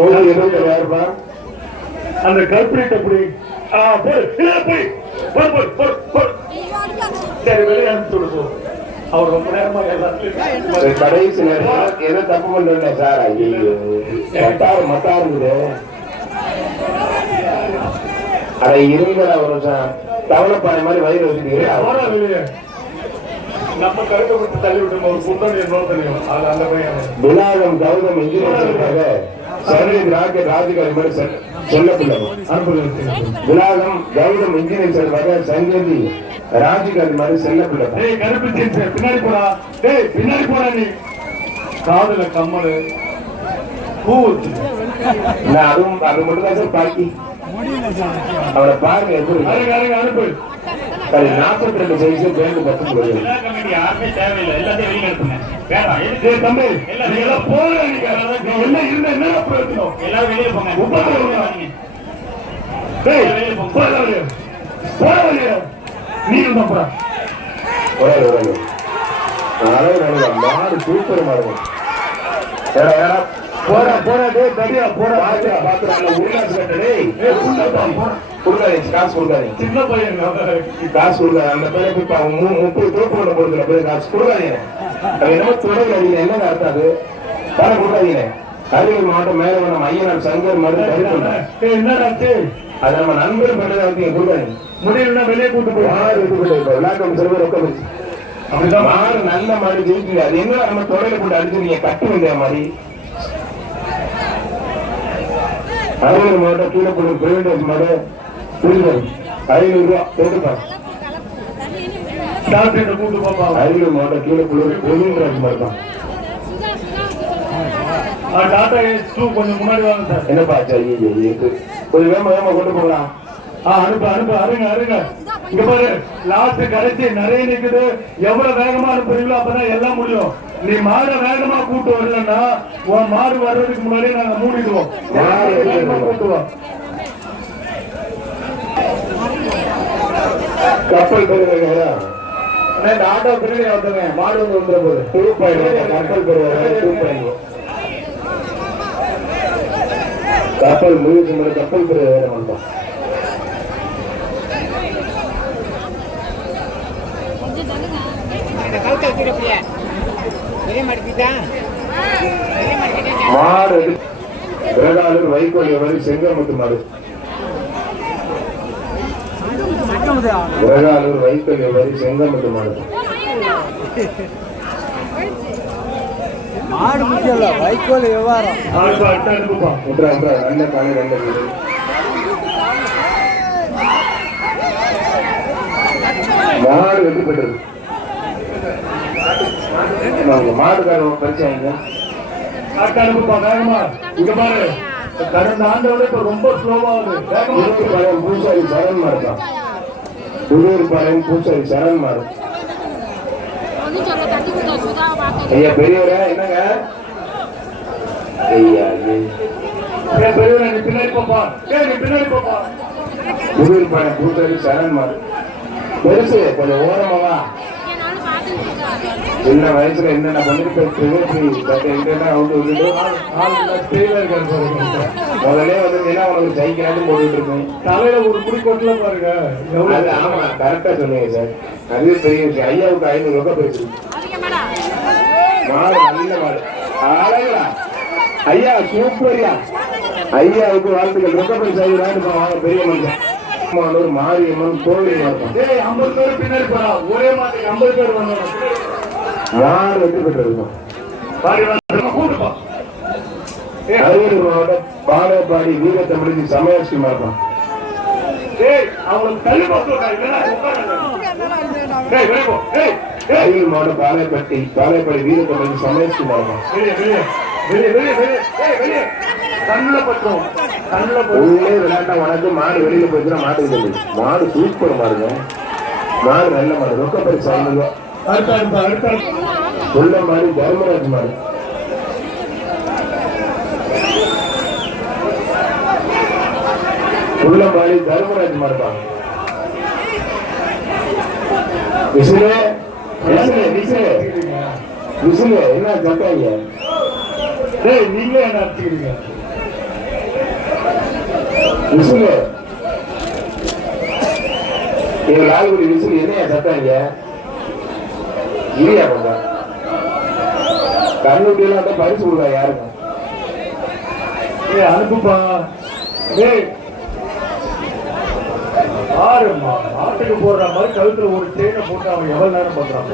25,000 அந்த கல்பிரிட் எப்படி சரி வெளியே அனுப்பிச்சு அவர் ரொம்ப நேரமா கடைசி நேரம் ஏதோ தப்பு பண்ணல சார். ஐயோ மட்டா இருக்குது. அட இருங்க ஒரு தவளைப்பாறை மாதிரி வயிறு வச்சுட்டு நம்ம கருத்தை விட்டு தள்ளி விட்டு ஒரு புத்தகம் என்ன தெரியும். அது அந்த பையன் துலாகம் கௌதம் இன்ஜினியர் சர்வீஸ் ராக்கெட் ராஜகாரி மாதிரி சொல்லப்பில்லை. துலாகம் கௌதம் இன்ஜினியர் செல்வாங்க சங்கதி ராஜகாரி மாதிரி செல்லப்பில்லை. கருப்பு பின்னாடி போடா. பின்னாடி போடா. நீ காதுல கம்மல் பூ வச்சு அதுவும் அது மட்டும் தான் சார் பாக்கி. அவரை பாருங்க எப்படி அனுப்பு. 42 சைஸ் பேண்ட் 10 யாருமே தேவையில்லை. எல்லாத்தையும் வெளியே அனுப்புங்க. தம்பி எல்லாம் போக என்ன இருந்த என்ன பிரயோஜனம். எல்லாரும் வெளியே போங்க. நீங்க மாடு சூப்பர் மாடு. போறா போறா டே தடியா போறா பாத்துறாங்க. உருளாசு கட்டடே கொடுக்காதீங்க. காசு கொடுக்காதீங்க. சின்ன பையன் காசு கொடுக்காது. அந்த பையன் போய் 30 தோப்பு பண்ண போறதுல போய் காசு கொடுக்காதீங்க. அது என்னமோ தொடங்க என்ன அர்த்தம் அது பணம் கொடுக்காதீங்க. அரியலூர் மாவட்டம் மேலவனம் ஐயனார் சங்கர் மருந்து என்னடாச்சு அது நம்ம நண்பர் பண்ணதை வந்து கொடுக்காதீங்க. முடியலன்னா வெளியே கூட்டு போய் விளையாட்டு சில ரொக்க போச்சு. அப்படிதான் மாடு நல்ல மாடு ஜெயிக்கீங்க. அது என்ன நம்ம தொடையில போட்டு அடிச்சு நீங்க கட்டு வந்த மாதிரி. அரியலூர் மாவட்டம் கீழப்பள்ளி பிரைவேட் மாடு 500 ரூபா போட்டுப்பாங்க. கூட்டு போப்பா. அரியலூர் மாவட்டம் கீழப்பள்ளி பொதுராஜ் மாதிரி தான். டாடா ஏஸ்2 கொஞ்சம் முன்னாடி வாங்க சார். என்னப்பா கொஞ்சம் வேகமா கொண்டு போகலாம். அனுப்பு அனுப்பு அருங்க அருங்க. இங்க பாரு லாஸ்ட் கடைசி நிறைய நிக்குது. எவ்வளவு வேகமா அனுப்புறீங்களோ அப்பதான் எல்லாம் முடியும். நீ மாட வேகமா கூட்டு வரலன்னா உன் மாடு வர்றதுக்கு முன்னாடியே நாங்க மூடிடுவோம். கூட்டுவோம். கப்பல் பெறுவாங்க. ஆட்டோ பின்னாடி வந்துருங்க. மாடு வந்து வந்துட போகுது. கப்பல் பெறுவாங்க. கப்பல் முயற்சி முறை கப்பல் பெறுவாங்க. மாடு விரகாலூர் வைகோல் வரை செங்கமுத்து மாடு. விரகாலூர் வைகோல் வரை செங்கமுத்து மாடு. மாடு முக்கியம் வைக்கோல் விவகாரம். நல்ல காலை நல்ல வீடு. மாடு வெற்றி பெற்றது. மாடுக்கார பிரச்சனை இங்க பாரு கடந்த ஆண்டோட இப்ப ரொம்ப ஸ்லோவாகுது. பூசாரி சரண் மாறுதான். புதூர் பாளையம் பூசாரி சரண் மாறு. ஐயா பெரியவரா என்னங்க ஐயா பெரியவரா நீ பின்னாடி போப்பா. நீ பின்னாடி போப்பா. புதூர் பாளையம் பூசாரி சரண் மாறு. பெருசு கொஞ்சம் ஓரமாவா. சின்ன வயசுல என்னென்ன பண்ணிட்டு அவுட்டு விட்டுட்டு முதலே வந்து உனக்கு சைக்கிளாலும் போட்டுட்டு இருக்கேன். தலையில ஒரு முடி கொட்டல பாருங்க. ஆமா கரெக்டா சொன்னீங்க சார். அதுவே பெரிய விஷயம். ஐயாவுக்கு 500 ரூபாய் பெருசு. மாடு நல்ல மாடு. அழகா ஐயா சூப்பரியா. ஐயாவுக்கு வாழ்த்துக்கள். ரொக்க பரிசு 500 வாங்க. பெரிய மனுஷன் மாரியம்மன் கோவில் மார்க்கம். 50 பேர் பின்னாடி போறா. ஒரே மாதிரி 50 பேர் வந்தாங்க. மாடு வெற்றி பெற்றிருக்கோம். அரியலூர் மாவட்டம் பாலப்பாடி வீரத்தமிழி சமயஸ்ரீ மார்க்கம். அரியலூர் மாவட்டம் பாலைப்பாடி வீரத்தமிழி சமயஸ்ரீ மார்க்கம். உள்ளே விளையாட்டா உனக்கு மாடு வெளியில போயிடுச்சுன்னா மாட்டுக்கு மாடு சூப்பர் மாடுங்க. மாடு நல்ல மாடு. ரொக்க பரிசு 500 ரூபாய். உள்ள மாடு தர்மராஜ் மாடு. உள்ள மாடு தர்மராஜ் மாடுதான். விசிலே விசிலே விசிலே விசிலே என்ன சட்டாங்க. நீங்களே என்ன அடிச்சுக்கிறீங்க. விசிலு எங்க லால்குடி விசில் என்னையா சத்தாங்க இல்லையா கொஞ்சம் கண்ணுட்டி எல்லாம் பரிசு கொடுக்கா யாருக்கும் அனுப்புப்பா. ஆறுமா ஆட்டுக்கு போடுற மாதிரி கழுத்துல ஒரு செயினை போட்டு அவன் எவ்வளவு நேரம் பண்றாங்க.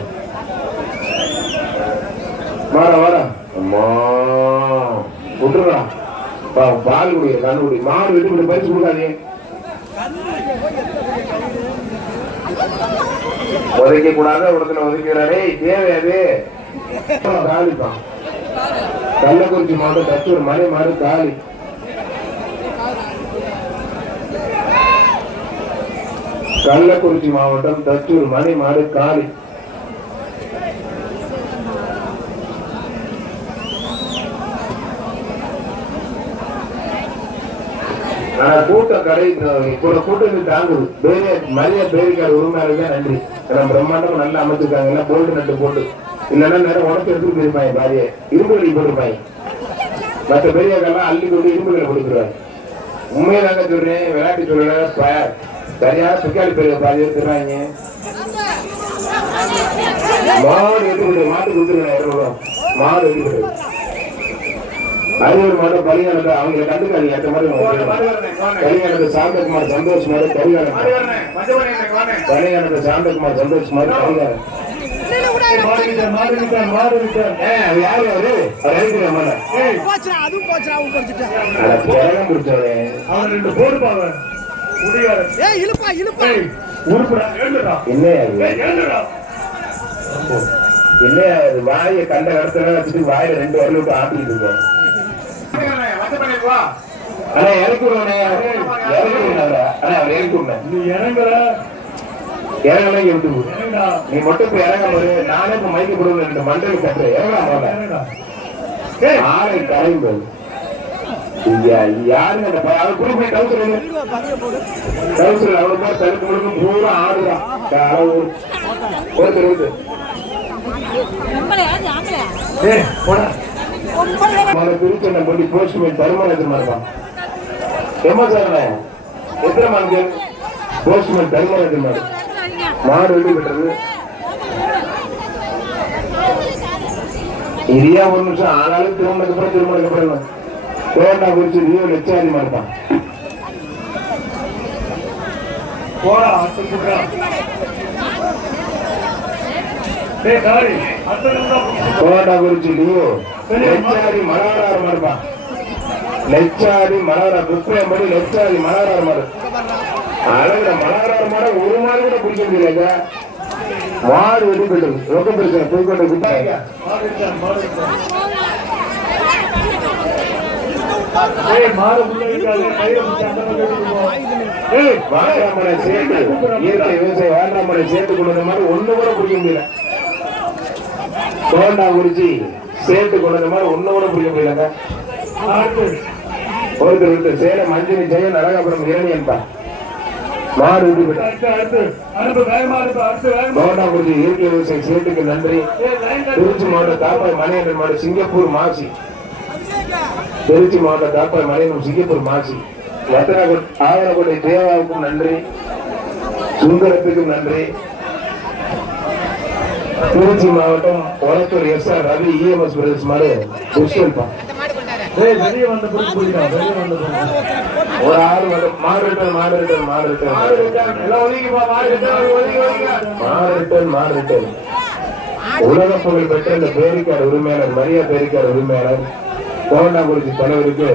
வாடா அம்மா விட்டுறா பால் குடிய கண்ணுடி மாடு விட்டு பரிசு கொடுக்காதே ஒதுக்க கூடாத இடத்துல ஒதுக்கிறாரே தேவையாது காலிப்பான் கள்ளக்குறிச்சி மாவட்டம் தச்சூர் மலை மாடு காலி கள்ளக்குறிச்சி மாவட்டம் தச்சூர் மலை மாடு காலி கூட்டம் கடை கூட்டம் தாங்குது மரியா பேரிக்கார் உரிமையாளர்கள் நன்றி பிரம்மாண்டம் நல்லா அமைச்சிருக்காங்க எல்லாம் போல்டு நட்டு போட்டு இல்லைன்னா நேரம் உடச்சு எடுத்துட்டு போயிருப்பாங்க பாரிய இரும்புகளை போட்டிருப்பாங்க மற்ற பெரியக்கெல்லாம் அள்ளி கொண்டு இரும்புகளை கொடுத்துருவாங்க. உண்மையை சொல்றேன் விளையாட்டு சொல்ற சரியான பிக்காளி பெரிய பாதி எடுத்துறாங்க. மாடு எடுத்து மாட்டு கொடுத்துருக்காங்க மாடு எடுத்து அரியர் மாடு பரிகாரத்தை அவங்க கண்டுக்காது ஏற்ற மாதிரி பரிகாரத்தை சாந்தகுமார் சந்தோஷ் மாடு பரிகாரத்தை சாந்தகுமார் சந்தோஷ் மாடு பரிகாரம் வாய கண்ட இடத்துல வச்சுட்டு வாயில 2 வரல விட்டு ஆட்டிட்டு இருக்கோம். நீ மட்டும் இப்ப இறங்க போது நானே இப்ப மைக்க போடுவேன் மண்டல கட்டுற இறங்கலாம் ஆளை கரையும்போது யாருங்க அந்த குறிப்பிட்ட டவுசர் அவ்வளவு பேர் தடுப்பு முழுக்க பூரா ஆடுதான் ஒருத்தர் திருச்சென்னை போட்டி போஸ்ட்மேன் தருமராஜன் மாறுதான் சார் எத்தனை மார்க்கு போஸ்ட்மேன் தருமராஜன் மாறு மாடு வெட்டி பெற்றது. இரியா 1 நிமிஷம் ஆனாலும் திருமணத்துக்கு அப்புறம் கோட்டா குறிச்சு ரியோ லட்சாதி மாறுதான் கோட்டா குறிச்சி லியோ லட்சாதி மலராறு மாறுப்பான் லட்சாதி மலரா குப்பையம்படி லட்சாதி மலராறு மாறு அழகுற மலராறு மாட ஒரு மாடு கூட பிடிக்க முடியல. மாடு வெட்டி போயிட்டு ரொக்க பிரச்சனை போய்கொண்டு விட்டாங்க. வாண்டாமலை சேர்த்து இயற்கை விவசாய வாண்டாமலை சேர்த்து கொண்டு மாதிரி ஒண்ணு கூட பிடிக்க முடியல. கோண்டா குறிச்சி சேர்த்து கொண்டு மாதிரி ஒண்ணு கூட பிடிக்க முடியலங்க. ஒருத்தர் சேலம் மஞ்சள் ஜெய நரகாபுரம் இரணியன்பா மாடு கோண்டா குறிச்சி இயற்கை விவசாய சேர்த்துக்கு நன்றி. திருச்சி மாவட்டம் தாப்பாய் மணியன் மாடு சிங்கப்பூர் மாசி திருச்சி மாவட்ட தாப்பாய் மலையனும் சிங்கப்பூர் மாசி ஆவணக்கோட்டை தேவாவுக்கும் நன்றி. சுந்தரத்துக்கும் நன்றி. திருச்சி மாவட்டம் ஒரத்தூர் SR ரவி EMS பிரதேஷ் மாடு புஷ்கல்பா ஒரு ஆறு மாறுட்டல் உலக புகழ் பெற்ற இந்த பேரிக்கார் உரிமையாளர் மரியா பேரிக்கார் உரிமையாளர் கோண்டாங்குறிச்சி தலைவருக்கு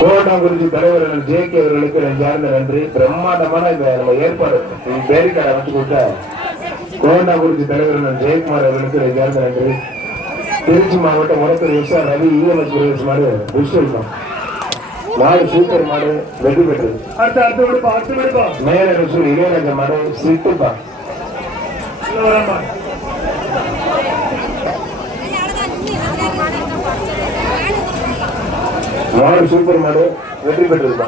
கோண்டாங்குறிச்சி தலைவர் JK அவர்களுக்கு சார்ந்த நன்றி. பிரம்மாண்டமான இந்த நம்ம ஏற்பாடு பேரிக்கார்டை அமைச்சு கொடுத்த கோண்டாங்குறிச்சி தலைவர் ஜெயக்குமார் அவர்களுக்கு சார்ந்த நன்றி. திருச்சி மாவட்டம் ஒரத்தூர் SR ரவி EMS பிரதேஷ் மாடு புஷ்கல்பா மாடு சூப்பர் மாடு வெற்றி பெற்றது. மேல ரசூல் இளையராஜா மாடு சிட்டுப்பா மாடு சூப்பர் மாடு வெற்றி பெற்றதுப்பா.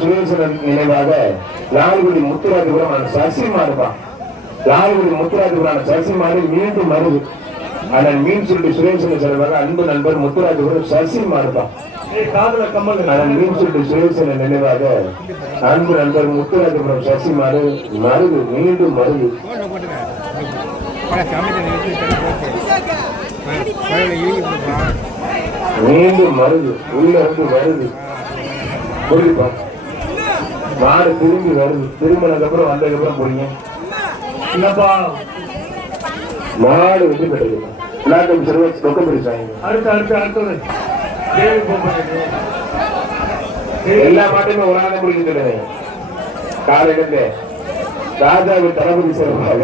சுரேசன் நினைவாக லால்குடி முத்துராஜபுரம் சசி மாடுப்பா லால்குடி முத்துராஜபுரம் சசிமாறு மீண்டும் மருது ஆனால் மீன் சுருட்டி சுரேசன் செல்வாங்க அன்பு நண்பர் முத்துராஜபுரம் சசிமாறு தான். காதல கம்மல் ஆனால் மீன் சுருட்டி சுரேசன் நினைவாக அன்பு நண்பர் முத்துராஜபுரம் சசிமாறு மருது மீண்டும் மருது. மீண்டும் மருது உள்ள இருந்து வருது புரியுப்பா. மாடு திரும்பி வருது, திரும்பினதுக்கு அப்புறம் வந்ததுக்கு அப்புறம் புரியும். என்னப்பா மாடு வெற்றி பெற்றது. விளையாட்டு சர்வீஸ் ரொக்கம் பிடிச்சாங்க. அடுத்தது எல்லா மாட்டையுமே ஒரு ஆளை பிடிக்க சொல்லுங்க. காலையிலிருந்து ராஜாவின் தளபதி சிறப்பாக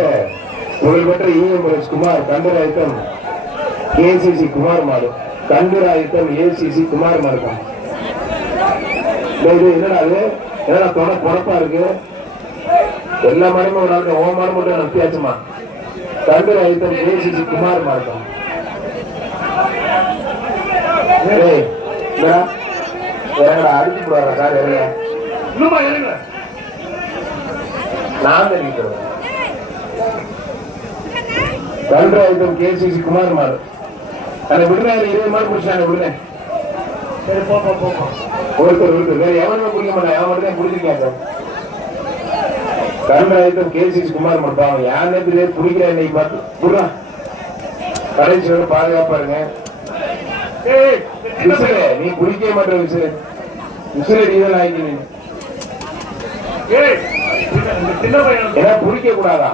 புகழ்பெற்ற யூஎம்எஸ் குமார் கண்டராயத்தம் கேசிசி குமார் மாடு கண்டராயத்தம் ஏசிசி குமார் மாடு தான். என்னடா அது என்னடா பொறப்பா இருக்கு. எல்லா மாடுமே ஒரு ஆளுக்கு ஓ மாடு மட்டும் வித்தியாசமா கண்டராயத்தம் ஏசிசி குமார் மாடு தான். அடிச்சு போடுவாரா சார்? இன்னுமா நான் தெரிவிக்கிறேன். கண்டராயத்தம் கேசிசி குமார் மாடு அதை விடுறேன். 20 மாடு முடிச்சாங்க விடுறேன். சரி போப்பா ஒருத்தர் வேற எவனுமே குடிக்க மாட்டான். எவன் மட்டும் குடிச்சிருக்கேன் சார். கண்டராயத்தம் கேசிசி குமார் மாடு பாவம் யார் நேரத்துல குடிக்கிறேன் இன்னைக்கு பார்த்து விடுறா. கடைசியோட பாதுகாப்பா இருங்க. விசிறு நீ குடிக்க மாட்ட. விசிறு நீதான் ஆகிக்க. ஏன்னா குடிக்க கூடாதா?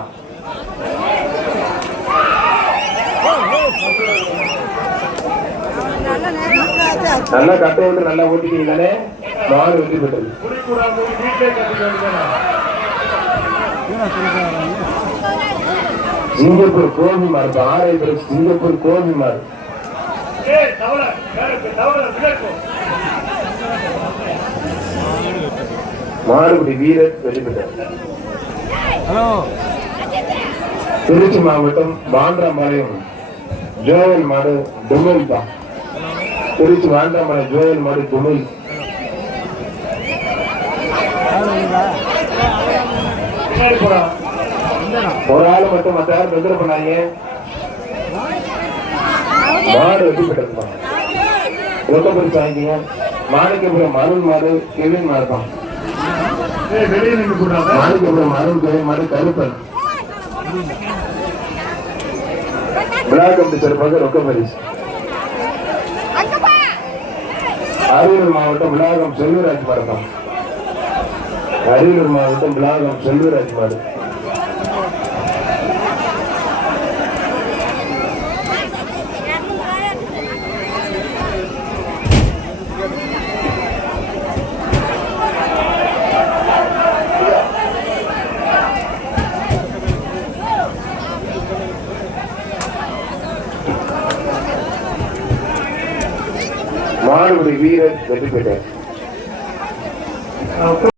நல்லா கட்ட விட்டு நல்லா ஓட்டிட்டீங்க தானே. மாடு வெற்றி பெற்றது. சிங்கப்பூர் கோபி மாடு 6 சிங்கப்பூர் கோபி மாடு. மாடுபடி வீரர் வெற்றி பெற்றார். திருச்சி மாவட்டம் பாண்டராம்பாளையம் ஜோயல் மாடு டுமில் தான். திருச்சி பாண்டராம்பாளையம் ஜோயல் மாடு டுமில். ஒரு ஆள் மட்டும் மற்ற யாரும் தொந்தரவு பண்ணாங்க. மாடு வெற்றி பெற்றிருப்பாங்க. ரொக்க பரிசு வாங்கிங்க. மாணிக்கபுரம் அருள் மாடு கெவின் மாடு தான். மாணிக்கபுரம் அருள் கெவின் மாடு கருப்பன். விழாக்கம்பி சிறப்பாக ரொக்க பரிசு. அரியலூர் மாவட்டம் விளாகம் செல்வராஜ் மாடு தான். அரியலூர் மாவட்டம் விளாகம் செல்வராஜ் மாடு. மாடுபடி வீரர் வெற்றி பெற்றார்.